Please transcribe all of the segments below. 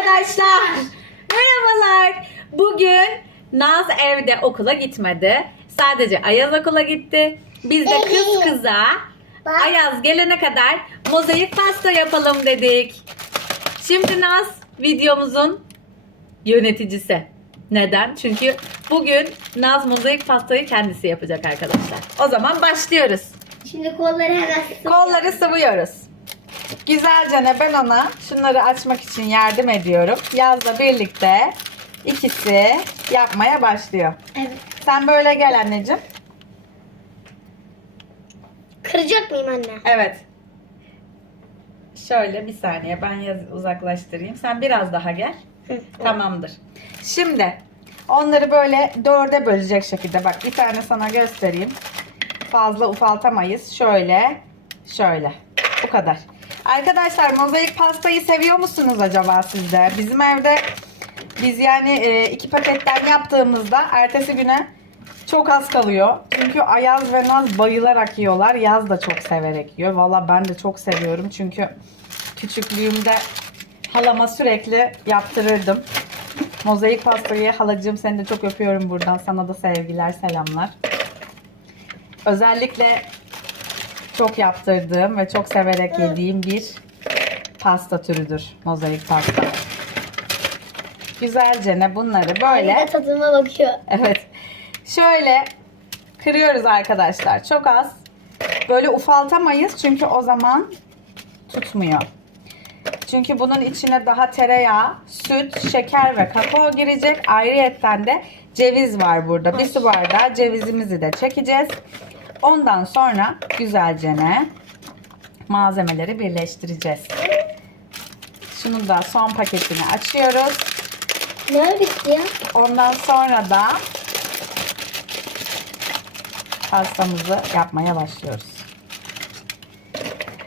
arkadaşlar. Merhabalar. Bugün Naz evde okula gitmedi. Sadece Ayaz okula gitti. Biz de kız kıza Ayaz gelene kadar mozaik pasta yapalım dedik. Şimdi Naz videomuzun yöneticisi. Neden? Çünkü bugün Naz mozaik pastayı kendisi yapacak arkadaşlar. O zaman başlıyoruz. Şimdi kolları hemen Kolları sıvıyoruz. Güzelce ben ona şunları açmak için yardım ediyorum. Yazla birlikte ikisi yapmaya başlıyor. Evet. Sen böyle gel anneciğim. Kıracak mıyım anne? Evet. Şöyle bir saniye ben yaz uzaklaştırayım. Sen biraz daha gel. Hı. Tamamdır. Şimdi onları böyle dörde bölecek şekilde bak bir tane sana göstereyim. Fazla ufaltamayız. Şöyle, şöyle. Bu kadar. Arkadaşlar mozaik pastayı seviyor musunuz acaba siz de? Bizim evde biz yani e, iki paketten yaptığımızda ertesi güne çok az kalıyor. Çünkü Ayaz ve Naz bayılarak yiyorlar. Yaz da çok severek yiyor. Valla ben de çok seviyorum. Çünkü küçüklüğümde halama sürekli yaptırırdım. Mozaik pastayı halacığım seni de çok öpüyorum buradan. Sana da sevgiler, selamlar. Özellikle çok yaptırdığım ve çok severek yediğim bir pasta türüdür mozaik pasta. Güzelce ne bunları böyle tadıma bakıyor. evet şöyle kırıyoruz arkadaşlar. Çok az. Böyle ufaltamayız çünkü o zaman tutmuyor. Çünkü bunun içine daha tereyağı, süt, şeker ve kakao girecek. Ayrıyetten de ceviz var burada. Bir su bardağı cevizimizi de çekeceğiz. Ondan sonra güzelce ne malzemeleri birleştireceğiz. Şunun da son paketini açıyoruz. Ne bitti ya? Ondan sonra da pastamızı yapmaya başlıyoruz.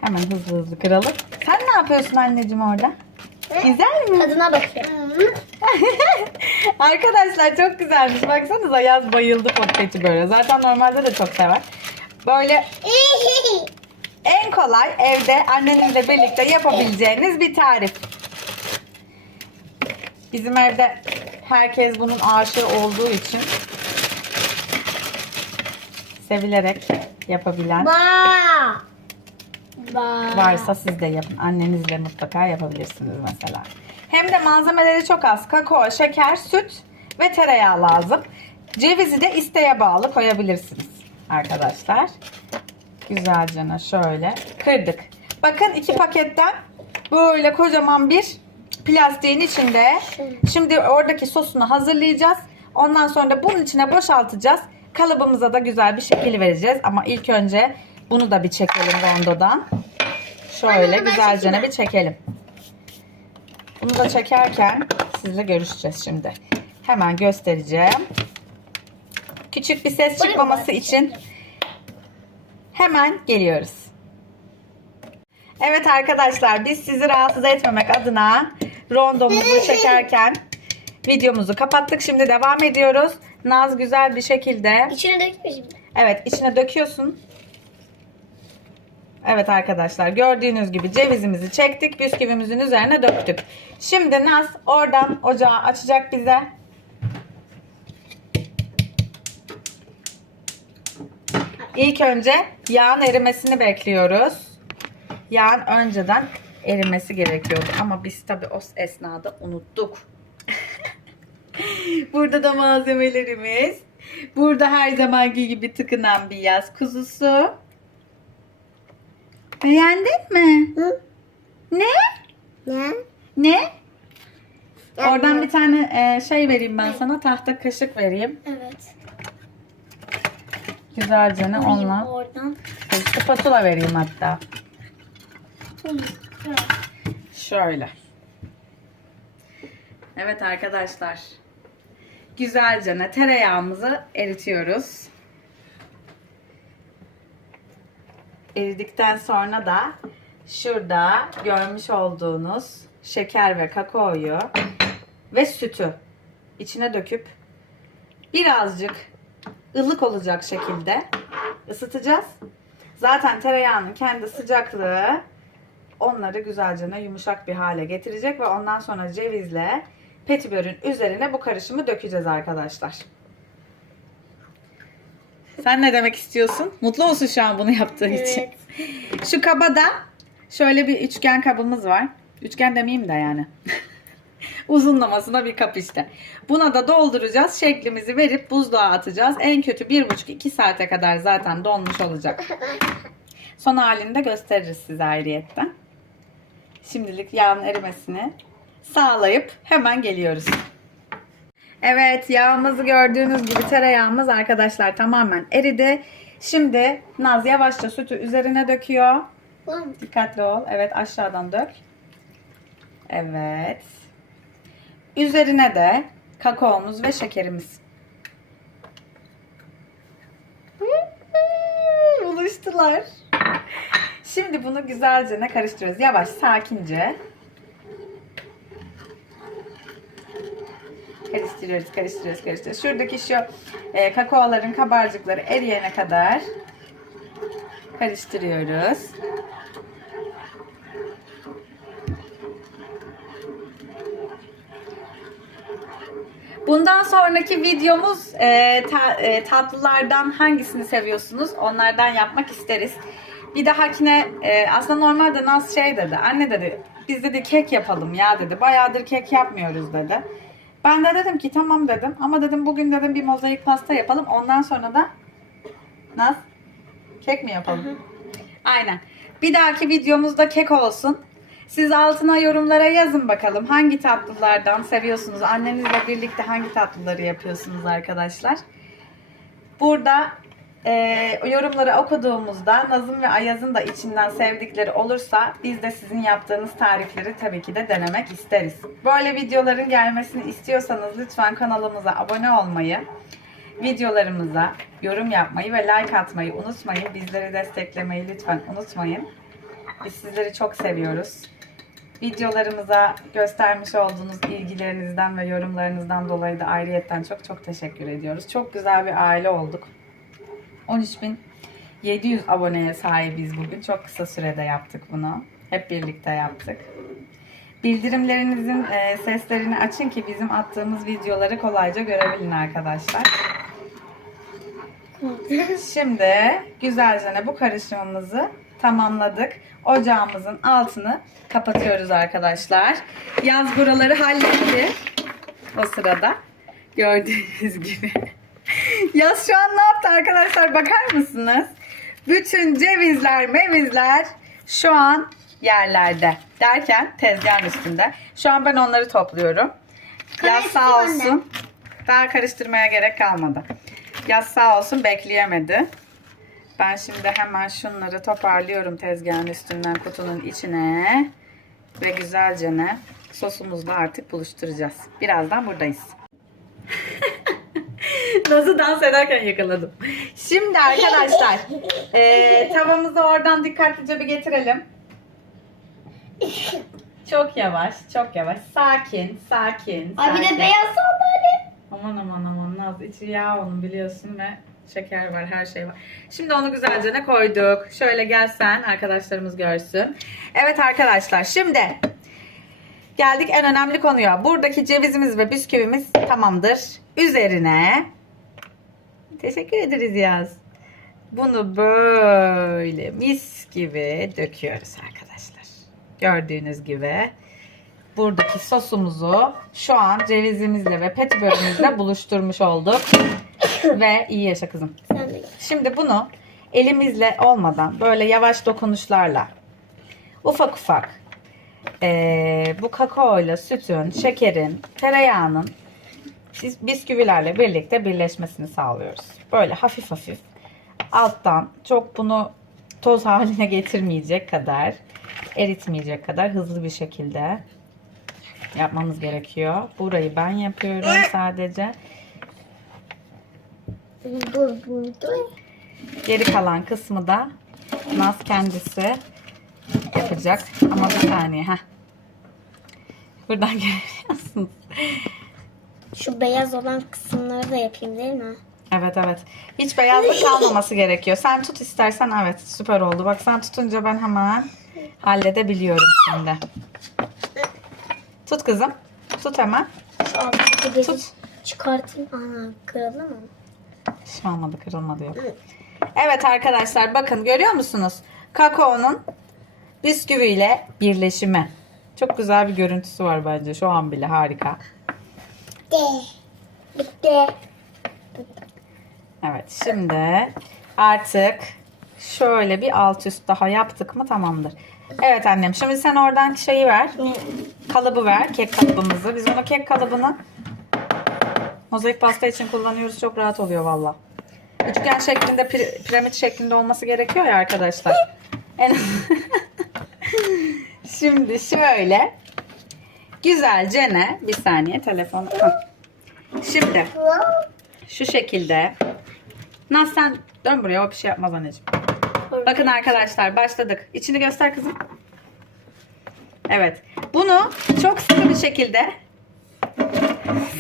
Hemen hızlı hızlı kıralım. Sen ne yapıyorsun anneciğim orada? Güzel mi? Tadına bakıyor. Arkadaşlar çok güzelmiş. Baksanıza Yaz bayıldı patleti böyle. Zaten normalde de çok sever. Böyle en kolay evde annenizle birlikte yapabileceğiniz bir tarif. Bizim evde herkes bunun aşığı olduğu için sevilerek yapabilen varsa siz de yapın. Annenizle mutlaka yapabilirsiniz mesela. Hem de malzemeleri çok az. Kakao, şeker, süt ve tereyağı lazım. Cevizi de isteğe bağlı koyabilirsiniz arkadaşlar. Güzelce şöyle kırdık. Bakın iki paketten böyle kocaman bir plastiğin içinde. Şimdi oradaki sosunu hazırlayacağız. Ondan sonra da bunun içine boşaltacağız. Kalıbımıza da güzel bir şekil vereceğiz. Ama ilk önce bunu da bir çekelim rondodan. Şöyle güzelce bir çekelim. Bunu da çekerken sizle görüşeceğiz şimdi. Hemen göstereceğim. Küçük bir ses çıkmaması için hemen geliyoruz. Evet arkadaşlar biz sizi rahatsız etmemek adına rondomuzu çekerken videomuzu kapattık. Şimdi devam ediyoruz. Naz güzel bir şekilde İçine dökme şimdi. Evet içine döküyorsun. Evet arkadaşlar gördüğünüz gibi cevizimizi çektik. Bisküvimizin üzerine döktük. Şimdi Naz oradan ocağı açacak bize. İlk önce yağın erimesini bekliyoruz. Yağın önceden erimesi gerekiyordu. Ama biz tabi o esnada unuttuk. Burada da malzemelerimiz. Burada her zamanki gibi tıkınan bir yaz kuzusu. Beğendin mi? Hı? Ne? Ne? Ne? Oradan bir tane e, şey vereyim ben sana. Tahta kaşık vereyim. Evet. Güzelce ne onunla. Oradan. Spatula vereyim hatta. Şöyle. Evet arkadaşlar. Güzelce ne tereyağımızı eritiyoruz. Eridikten sonra da şurada görmüş olduğunuz şeker ve kakaoyu ve sütü içine döküp birazcık ılık olacak şekilde ısıtacağız. Zaten tereyağının kendi sıcaklığı onları güzelce yumuşak bir hale getirecek ve ondan sonra cevizle petibörün üzerine bu karışımı dökeceğiz arkadaşlar. Sen ne demek istiyorsun? Mutlu musun şu an bunu yaptığın için? Evet. Şu kaba da şöyle bir üçgen kabımız var. Üçgen demeyeyim de yani. Uzunlamasına bir kap işte. Buna da dolduracağız. Şeklimizi verip buzluğa atacağız. En kötü 1,5-2 saate kadar zaten donmuş olacak. Son halini de gösteririz size ayrıyetten. Şimdilik yağın erimesini sağlayıp hemen geliyoruz. Evet yağımızı gördüğünüz gibi tereyağımız arkadaşlar tamamen eridi. Şimdi Naz yavaşça sütü üzerine döküyor. Dikkatli ol. Evet aşağıdan dök. Evet. Üzerine de kakaomuz ve şekerimiz. Buluştular. Şimdi bunu güzelce ne karıştırıyoruz. Yavaş, sakince. Karıştırıyoruz, karıştırıyoruz, karıştırıyoruz. Şuradaki şu e, kakaoların kabarcıkları eriyene kadar karıştırıyoruz. Bundan sonraki videomuz e, ta- e, tatlılardan hangisini seviyorsunuz? Onlardan yapmak isteriz. Bir dahakine e, aslında normalde Naz şey dedi. Anne dedi biz dedi kek yapalım ya dedi. Bayağıdır kek yapmıyoruz dedi. Ben de dedim ki tamam dedim. Ama dedim bugün dedim bir mozaik pasta yapalım. Ondan sonra da Naz kek mi yapalım? Aynen. Bir dahaki videomuzda kek olsun. Siz altına yorumlara yazın bakalım hangi tatlılardan seviyorsunuz. Annenizle birlikte hangi tatlıları yapıyorsunuz arkadaşlar. Burada e, yorumları okuduğumuzda Nazım ve Ayaz'ın da içinden sevdikleri olursa biz de sizin yaptığınız tarifleri tabii ki de denemek isteriz. Böyle videoların gelmesini istiyorsanız lütfen kanalımıza abone olmayı, videolarımıza yorum yapmayı ve like atmayı unutmayın. Bizleri desteklemeyi lütfen unutmayın. Biz sizleri çok seviyoruz. Videolarımıza göstermiş olduğunuz ilgilerinizden ve yorumlarınızdan dolayı da ayrıyetten çok çok teşekkür ediyoruz. Çok güzel bir aile olduk. 13.700 aboneye sahibiz bugün. Çok kısa sürede yaptık bunu. Hep birlikte yaptık. Bildirimlerinizin e, seslerini açın ki bizim attığımız videoları kolayca görebilin arkadaşlar. Şimdi güzelce bu karışımımızı tamamladık. Ocağımızın altını kapatıyoruz arkadaşlar. Yaz buraları halletti. O sırada gördüğünüz gibi. Yaz şu an ne yaptı arkadaşlar bakar mısınız? Bütün cevizler, mevizler şu an yerlerde. Derken tezgahın üstünde. Şu an ben onları topluyorum. Yaz sağ olsun. Daha karıştırmaya gerek kalmadı. Yaz sağ olsun bekleyemedi. Ben şimdi hemen şunları toparlıyorum tezgahın üstünden kutunun içine. Ve güzelce ne sosumuzla artık buluşturacağız. Birazdan buradayız. Nasıl dans ederken yakaladım. Şimdi arkadaşlar eee, tavamızı oradan dikkatlice bir getirelim. Çok yavaş, çok yavaş. Sakin, sakin. Ay bir de sakin. beyaz sandalye. Aman aman aman Naz içi yağ onun biliyorsun ve şeker var her şey var. Şimdi onu güzelce ne koyduk. Şöyle gelsen arkadaşlarımız görsün. Evet arkadaşlar şimdi geldik en önemli konuya. Buradaki cevizimiz ve bisküvimiz tamamdır. Üzerine teşekkür ederiz Yaz. Bunu böyle mis gibi döküyoruz arkadaşlar. Gördüğünüz gibi buradaki sosumuzu şu an cevizimizle ve petibörümüzle buluşturmuş olduk. ve iyi yaşa kızım. Şimdi bunu elimizle olmadan böyle yavaş dokunuşlarla ufak ufak eee, bu kakaoyla sütün, şekerin, tereyağının bis- bisküvilerle birlikte birleşmesini sağlıyoruz. Böyle hafif hafif alttan çok bunu toz haline getirmeyecek kadar eritmeyecek kadar hızlı bir şekilde yapmamız gerekiyor. Burayı ben yapıyorum sadece. Geri kalan kısmı da Naz kendisi yapacak. Ama bir saniye. Heh. Buradan görüyorsunuz. Şu beyaz olan kısımları da yapayım değil mi? Evet evet. Hiç beyazlık kalmaması gerekiyor. Sen tut istersen evet süper oldu. Bak sen tutunca ben hemen halledebiliyorum şimdi. Tut kızım. Tut hemen. Şu alttaki bezi Tut. çıkartayım. Ana kırıldı mı? Şey olmadı kırılmadı yok. Evet arkadaşlar bakın görüyor musunuz? Kakaonun bisküviyle birleşimi. Çok güzel bir görüntüsü var bence şu an bile harika. Bitti. Bitti. Evet şimdi artık şöyle bir alt üst daha yaptık mı tamamdır. Evet annem şimdi sen oradan şeyi ver. Kalıbı ver kek kalıbımızı. Biz onu kek kalıbını mozaik pasta için kullanıyoruz. Çok rahat oluyor valla. Üçgen şeklinde pir- piramit şeklinde olması gerekiyor ya arkadaşlar. Şimdi şöyle güzelce ne? Bir saniye telefon. Şimdi şu şekilde. Naz sen dön buraya o bir şey yapmaz anneciğim. Bakın arkadaşlar başladık. İçini göster kızım. Evet. Bunu çok sıkı bir şekilde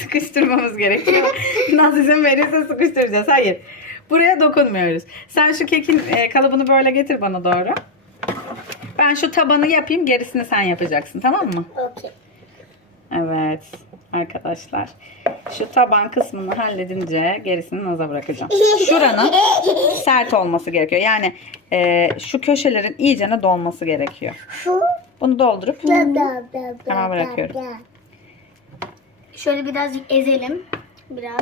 sıkıştırmamız gerekiyor. Naz izin verirse sıkıştıracağız. Hayır. Buraya dokunmuyoruz. Sen şu kekin e, kalıbını böyle getir bana doğru. Ben şu tabanı yapayım gerisini sen yapacaksın tamam mı? Okey. Evet arkadaşlar. Şu taban kısmını halledince gerisini naza bırakacağım. Şuranın sert olması gerekiyor. Yani e, şu köşelerin iyicene dolması gerekiyor. Bunu doldurup Hemen bırakıyorum. Şöyle birazcık ezelim. Biraz.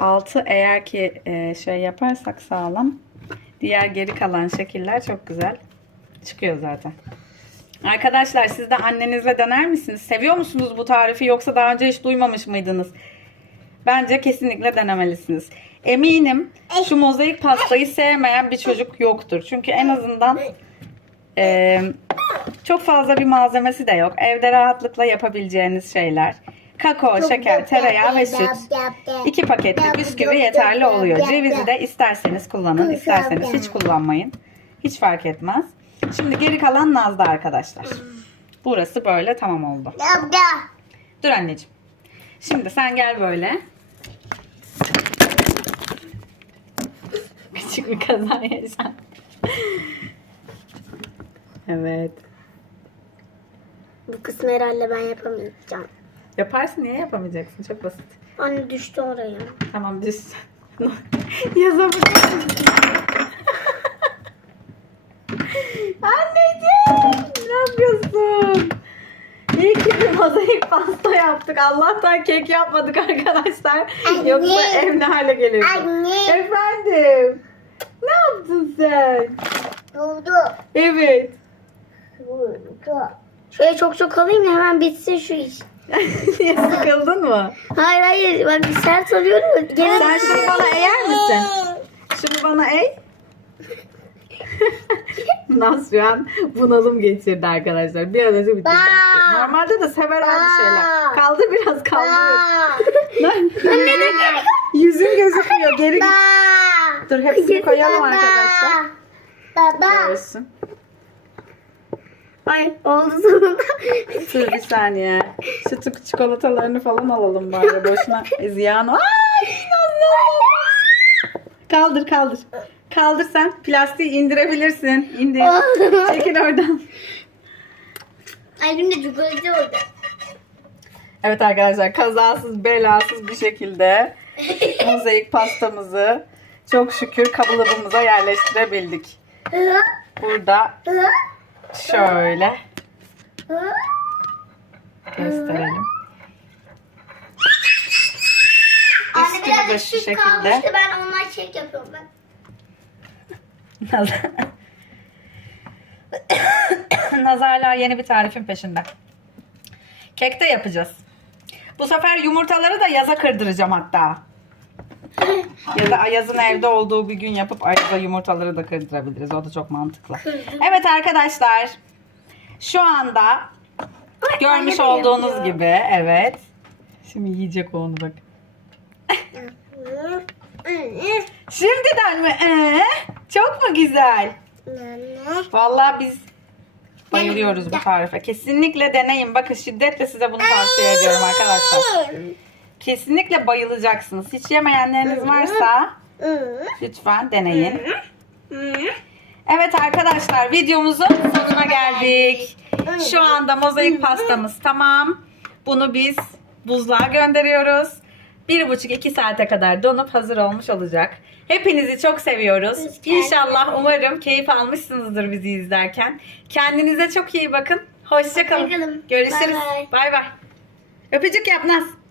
altı eğer ki e, şey yaparsak sağlam diğer geri kalan şekiller çok güzel çıkıyor zaten. Arkadaşlar siz de annenizle dener misiniz? Seviyor musunuz bu tarifi yoksa daha önce hiç duymamış mıydınız? Bence kesinlikle denemelisiniz. Eminim şu mozaik pastayı sevmeyen bir çocuk yoktur. Çünkü en azından e, çok fazla bir malzemesi de yok. Evde rahatlıkla yapabileceğiniz şeyler. Kakao, şeker, tereyağı ve süt. İki paketli bisküvi yeterli oluyor. Cevizi de isterseniz kullanın, isterseniz hiç kullanmayın. Hiç fark etmez. Şimdi geri kalan Naz'da arkadaşlar. Burası böyle tamam oldu. Dur anneciğim. Şimdi sen gel böyle. Küçük bir kaza yaşandı. Evet. Bu kısmı herhalde ben yapamayacağım. Yaparsın niye yapamayacaksın? Çok basit. Anne düştü oraya. Tamam düz. Yazamadım. Anneciğim ne yapıyorsun? İyi ki bir mozaik pasta yaptık. Allah'tan kek yapmadık arkadaşlar. Anne. Yoksa ev ne hale gelirdi. Anne. Efendim. Ne yaptın sen? Buldu. Evet. Şöyle çok çok alayım da hemen bitsin şu iş. Niye sıkıldın mı? Hayır hayır bak sert oluyorum. Gene Sen şimdi bana eğer misin? Şimdi bana ey. Naz şu an bunalım geçirdi arkadaşlar. Bir an önce bitirmek istiyor. Normalde de sever aynı şeyler. Kaldır biraz kaldır. Yüzün gözükmüyor. Geri git. Dur hepsini koyalım arkadaşlar. Baba. Görsün. Ay oldu sonunda. Dur bir saniye. Şu tık çikolatalarını falan alalım bari. Boşuna ziyan. Ay Nazlı. Kaldır kaldır. Kaldır sen. Plastiği indirebilirsin. İndir. Çekil oradan. Ay benim de çikolata oldu. Evet arkadaşlar kazasız belasız bir şekilde mozaik pastamızı çok şükür kalıbımıza yerleştirebildik. Burada şöyle gösterelim. Üstünü de şu şekilde. kalmıştı ben ondan kek yapıyorum ben. Naz Naz hala yeni bir tarifin peşinde. Kek de yapacağız. Bu sefer yumurtaları da yaza kırdıracağım hatta. Ya da Ayaz'ın evde olduğu bir gün yapıp Ayaz'a yumurtaları da kırdırabiliriz. O da çok mantıklı. Evet arkadaşlar. Şu anda görmüş olduğunuz gibi evet. Şimdi yiyecek onu bak. Şimdiden mi? Ee, çok mu güzel? Vallahi biz bayılıyoruz bu tarife. Kesinlikle deneyin. Bakın şiddetle size bunu tavsiye ediyorum arkadaşlar. Kesinlikle bayılacaksınız. Hiç yemeyenleriniz varsa lütfen deneyin. Evet arkadaşlar videomuzun sonuna geldik. Şu anda mozaik pastamız tamam. Bunu biz buzluğa gönderiyoruz. Bir buçuk iki saate kadar donup hazır olmuş olacak. Hepinizi çok seviyoruz. İnşallah umarım keyif almışsınızdır bizi izlerken. Kendinize çok iyi bakın. Hoşçakalın. Hoşça kalın. Görüşürüz. Bay bay. Öpücük yap Naz.